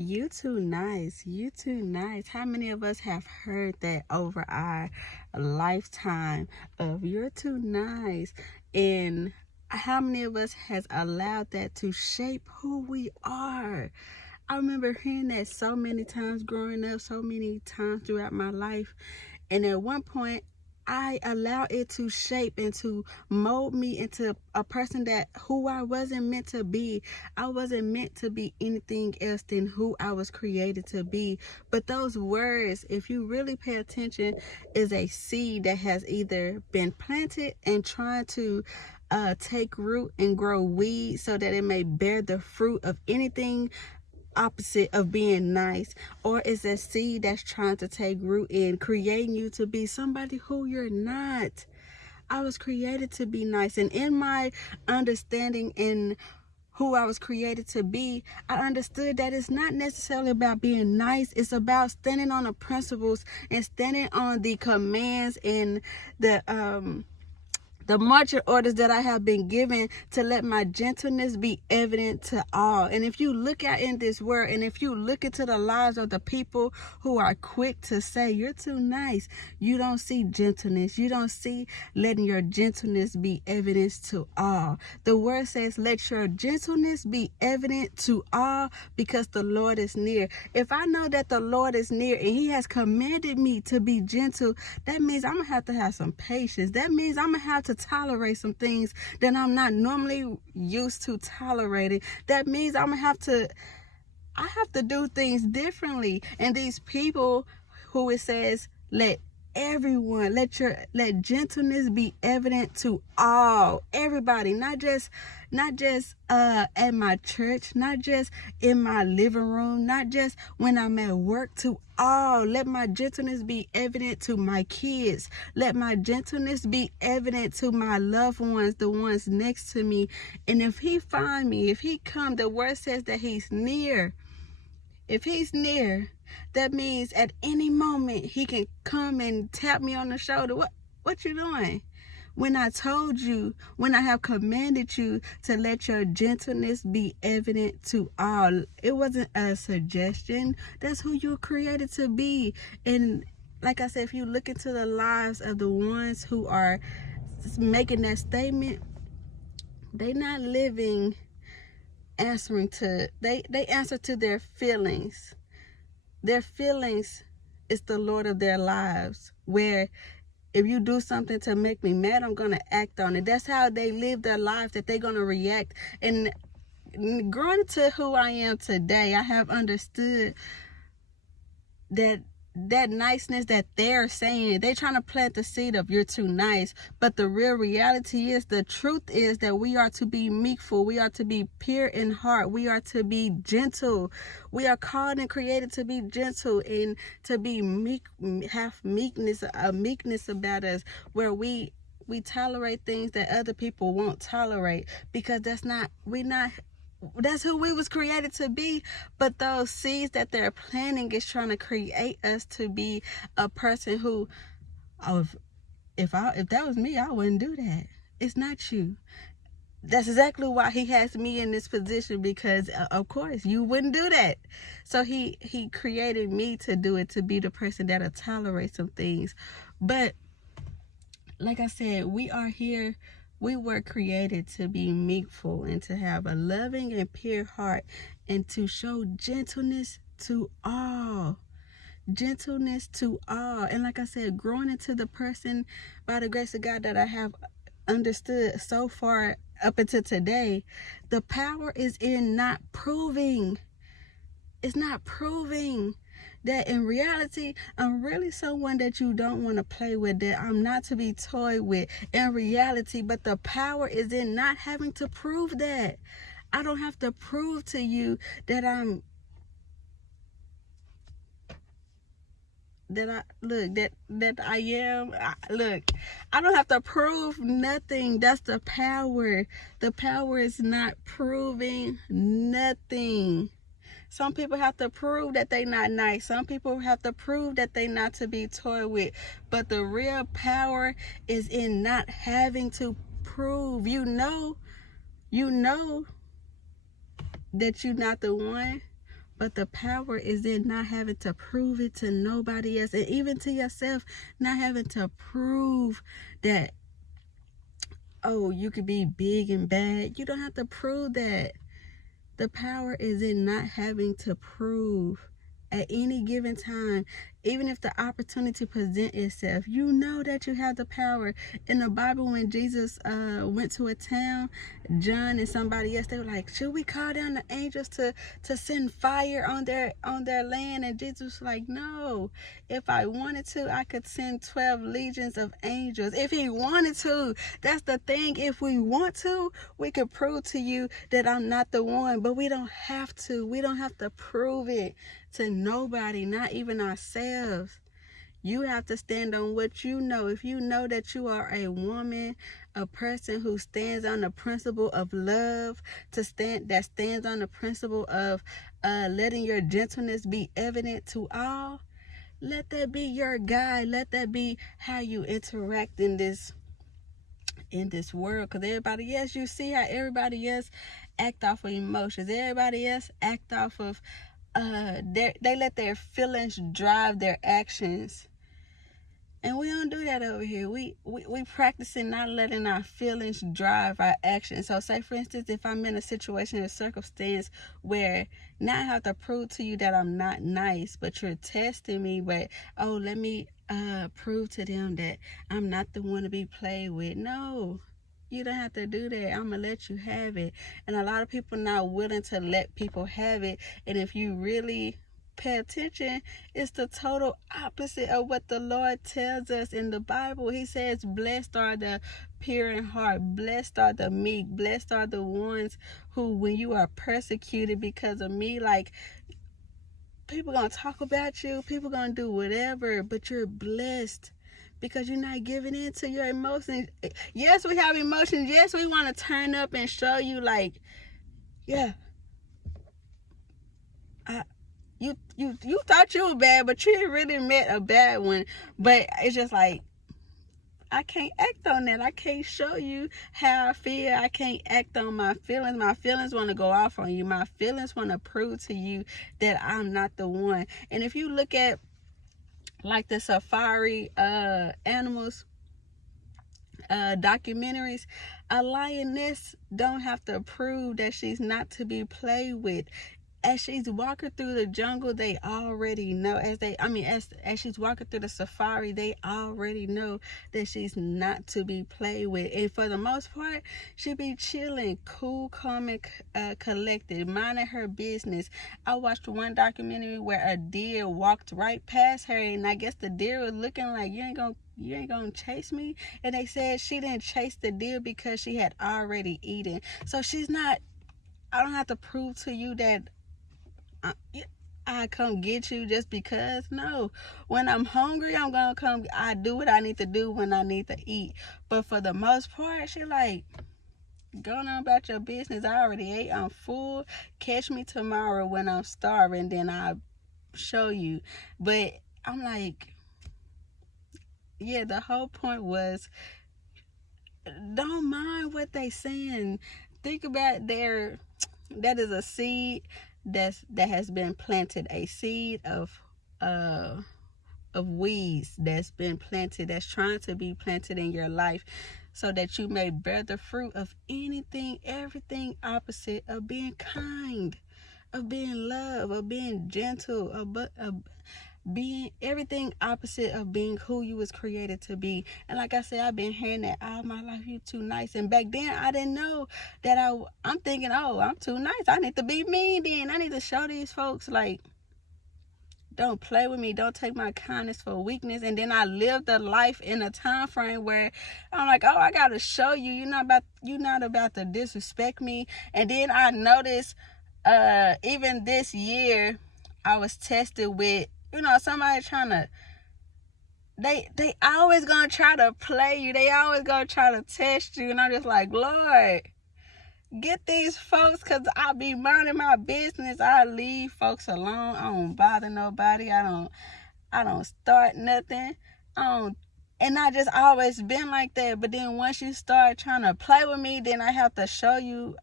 You too nice. You too nice. How many of us have heard that over our lifetime of you're too nice? And how many of us has allowed that to shape who we are? I remember hearing that so many times growing up, so many times throughout my life. And at one point, I allowed it to shape and to mold me into a person that who I wasn't meant to be. I wasn't meant to be anything else than who I was created to be. But those words, if you really pay attention, is a seed that has either been planted and trying to take root and grow weed so that it may bear the fruit of anything opposite of being nice, or is a seed that's trying to take root in creating you to be somebody who you're not. I was created to be nice, and in my understanding in who I was created to be, I understood that it's not necessarily about being nice. It's about standing on the principles and standing on the commands and the marching orders that I have been given to let my gentleness be evident to all. And if you look out in this world, and if you look into the lives of the people who are quick to say you're too nice, you don't see gentleness. You don't see letting your gentleness be evidence to all. The word says, let your gentleness be evident to all, because the Lord is near. If I know that the Lord is near and he has commanded me to be gentle, that means I'm going to have some patience. That means I'm going to have to tolerate some things that I'm not normally used to tolerating. That means I have to do things differently. And these people who it says, let gentleness be evident to all, everybody, not just at my church, not just in my living room, not just when I'm at work, to all. Let my gentleness be evident to my kids. Let my gentleness be evident to my loved ones, the ones next to me. And if he find me, if he come, the word says that he's near. If he's near, that means at any moment he can come and tap me on the shoulder. What you doing? When I told you, when I have commanded you to let your gentleness be evident to all. It wasn't a suggestion. That's who you were created to be. And like I said, if you look into the lives of the ones who are making that statement, they're not living answering to, they answer to their feelings. Their feelings is the Lord of their lives, where if you do something to make me mad, I'm going to act on it. That's how they live their lives, that they're going to react. And growing to who I am today, I have understood that niceness that they're saying, they're trying to plant the seed of you're too nice. But the real reality is, the truth is that we are to be meekful. We are to be pure in heart. We are to be gentle. We are called and created to be gentle and to be meek, have meekness, a meekness about us, where we tolerate things that other people won't tolerate, because that's who we was created to be. But those seeds that they're planting is trying to create us to be a person who, oh, if that was me, I wouldn't do that. It's not you. That's exactly why he has me in this position, because of course you wouldn't do that. So he created me to do it, to be the person that'll tolerate some things. But like I said, we were created to be meekful and to have a loving and pure heart, and to show gentleness to all. Gentleness to all. And like I said, growing into the person, by the grace of God, that I have understood so far up until today, the power is in not proving. It's not proving that in reality, I'm really someone that you don't want to play with, that I'm not to be toyed with in reality. But the power is in not having to prove that. I don't have to prove to you that I don't have to prove nothing. That's the power. The power is not proving nothing. Some people have to prove that they not nice. Some people have to prove that they not to be toyed with. But the real power is in not having to prove. You know that you're not the one, But the power is in not having to prove it to nobody else, and even to yourself, not having to prove that, oh, you could be big and bad. You don't have to prove that. The power is in not having to prove at any given time. Even if the opportunity present itself, you know that you have the power. In the Bible, when Jesus went to a town, John and somebody else, they were like, should we call down the angels to send fire on their land? And Jesus was like, no. If I wanted to, I could send 12 legions of angels. If he wanted to. That's the thing. If we want to, we could prove to you that I'm not the one. But we don't have to. We don't have to prove it to nobody, not even ourselves. You have to stand on what you know. If you know that you are a woman, a person who stands on the principle of love, that stands on the principle of letting your gentleness be evident to all, let that be your guide. Let that be how you interact in this world. Because everybody else, you see how everybody else act off of emotions. Everybody else act off of they let their feelings drive their actions, and we don't do that over here. We practicing not letting our feelings drive our actions. So say for instance, if I'm in a situation or circumstance where now I have to prove to you that I'm not nice, but you're testing me, but let me prove to them that I'm not the one to be played with. No, you don't have to do that. I'm going to let you have it. And a lot of people not willing to let people have it. And if you really pay attention, it's the total opposite of what the Lord tells us in the Bible. He says, blessed are the pure in heart. Blessed are the meek. Blessed are the ones who, when you are persecuted because of me, like, people going to talk about you. People going to do whatever, but you're blessed. Because you're not giving in to your emotions. Yes, we have emotions. Yes, we want to turn up and show you, like, yeah, you thought you were bad, but you really met a bad one. But it's just like, I can't act on that. I can't show you how I feel. I can't act on my feelings. My feelings want to go off on you. My feelings want to prove to you that I'm not the one. And if you look at like the safari animals documentaries, a lioness don't have to prove that she's not to be played with. As she's walking through the jungle, they already know. As she's walking through the safari, they already know that she's not to be played with. And for the most part, she be chilling, cool, calm, and collected, minding her business. I watched one documentary where a deer walked right past her, and I guess the deer was looking like, you ain't gonna chase me. And they said she didn't chase the deer because she had already eaten. So she's not. I don't have to prove to you that I come get you just because. No, when I'm hungry, I'm gonna come. I do what I need to do when I need to eat. But for the most part, she like, going on about your business. I already ate. I'm full. Catch me tomorrow when I'm starving, then I'll show you. But I'm like, yeah, the whole point was, don't mind what they saying. Think about that is a seed that has been planted, a seed of weeds that's been planted, that's trying to be planted in your life, so that you may bear the fruit of everything opposite of being kind, of being love, of being gentle, of being everything opposite of being who you was created to be. And like I said, I've been hearing that all my life, you too nice. And back then I didn't know that. I'm thinking, oh, I'm too nice, I need to be mean. Then I need to show these folks, like, don't play with me, don't take my kindness for weakness. And then I lived a life in a time frame where I'm like, oh, I gotta show you, you're not about to disrespect me. And then I noticed even this year I was tested with, somebody trying to, they always gonna try to play you. They always gonna try to test you. And I'm just like, Lord, get these folks, because I be minding my business. I leave folks alone. I don't bother nobody. I don't start nothing. And I just always been like that. But then once you start trying to play with me, then I have to show you.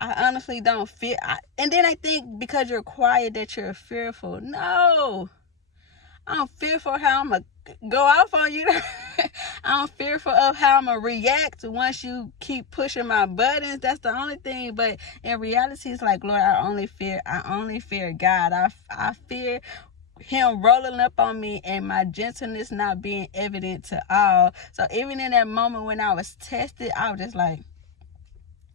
I honestly don't fear. And then I think because you're quiet that you're fearful. No, I'm fearful how I'm going to go off on you. I'm fearful of how I'm going to react once you keep pushing my buttons. That's the only thing. But in reality, it's like, Lord, I only fear God. I fear him rolling up on me and my gentleness not being evident to all. So even in that moment when I was tested, I was just like,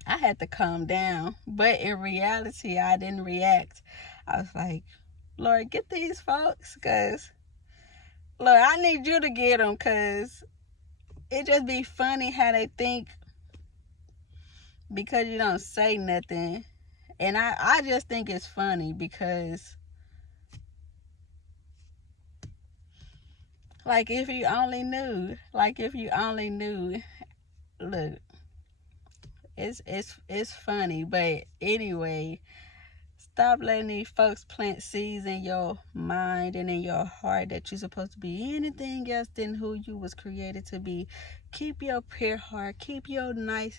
I had to calm down. But in reality, I didn't react. I was like, Lord, get these folks, because, Lord, I need you to get them, because it just be funny how they think because you don't say nothing. And I just think it's funny because, like, if you only knew, look, it's funny. But anyway, stop letting these folks plant seeds in your mind and in your heart that you're supposed to be anything else than who you was created to be. Keep your pure heart. Keep your nice.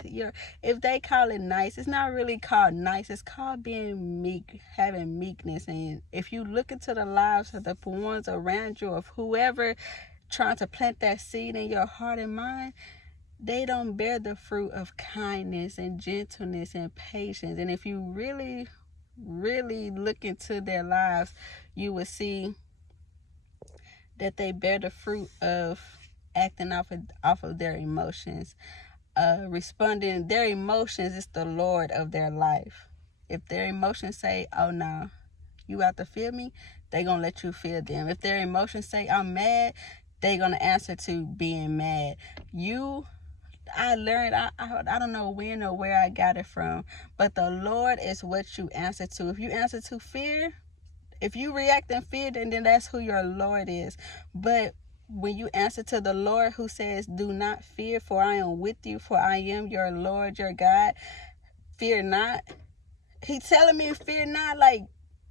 If they call it nice, it's not really called nice. It's called being meek, having meekness. And if you look into the lives of the ones around you, of whoever trying to plant that seed in your heart and mind, they don't bear the fruit of kindness and gentleness and patience. And if you really look into their lives, you will see that they bear the fruit of acting off of their emotions. Responding, their emotions is the Lord of their life. If their emotions say, oh no, you have to feel me, they gonna let you feel them. If their emotions say, I'm mad, they gonna answer to being mad. I learned, I don't know when or where I got it from, but the Lord is what you answer to. If you answer to fear, if you react in fear, then that's who your Lord is. But when you answer to the Lord who says, do not fear, for I am with you, for I am your Lord, your God, fear not. He's telling me, fear not, like,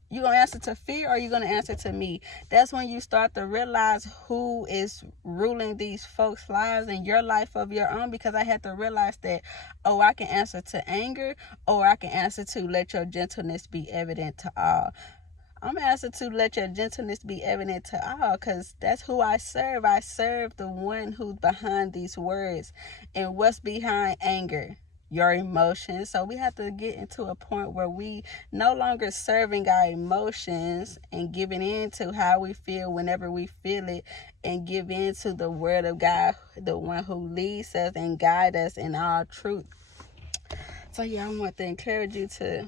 you gonna answer to fear or you gonna answer to me? That's when you start to realize who is ruling these folks' lives and your life of your own. Because I had to realize that, oh, I can answer to anger, or I can answer to let your gentleness be evident to all. I'm gonna answer to let your gentleness be evident to all, because that's who I serve. I serve the one who's behind these words. And what's behind anger? Your emotions. So we have to get into a point where we no longer serving our emotions and giving in to how we feel whenever we feel it, and give in to the word of God, the one who leads us and guides us in all truth. So yeah, I want to encourage you to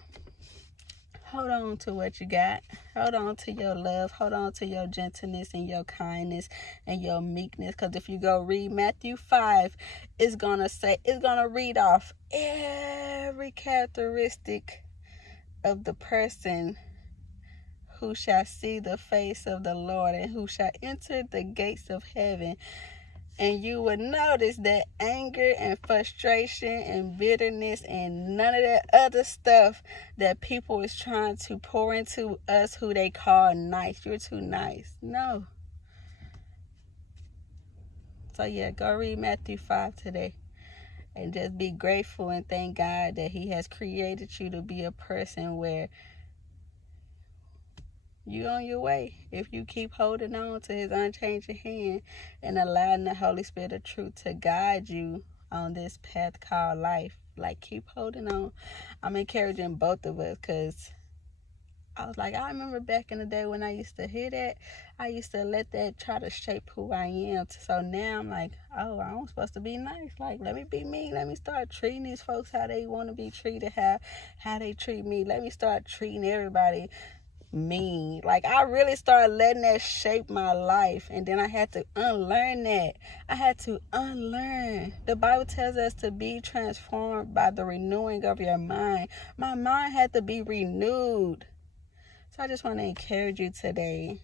hold on to what you got. Hold on to your love. Hold on to your gentleness and your kindness and your meekness. Because if you go read Matthew 5, it's going to read off every characteristic of the person who shall see the face of the Lord and who shall enter the gates of heaven. And you would notice that anger and frustration and bitterness and none of that other stuff that people is trying to pour into us who they call nice. You're too nice. No. So yeah, go read Matthew 5 today. And just be grateful and thank God that he has created you to be a person where you on your way if you keep holding on to his unchanging hand and allowing the Holy Spirit of truth to guide you on this path called life. Like, keep holding on. I'm encouraging both of us, because I was like, I remember back in the day when I used to hear that, I used to let that try to shape who I am. So now I'm like, oh, I'm supposed to be nice. Like, let me be me. Let me start treating these folks how they want to be treated, how they treat me. Let me start treating everybody mean. Like, I really started letting that shape my life, and then I had to unlearn that. I had to unlearn. The Bible tells us to be transformed by the renewing of your mind. My mind had to be renewed. So I just want to encourage you today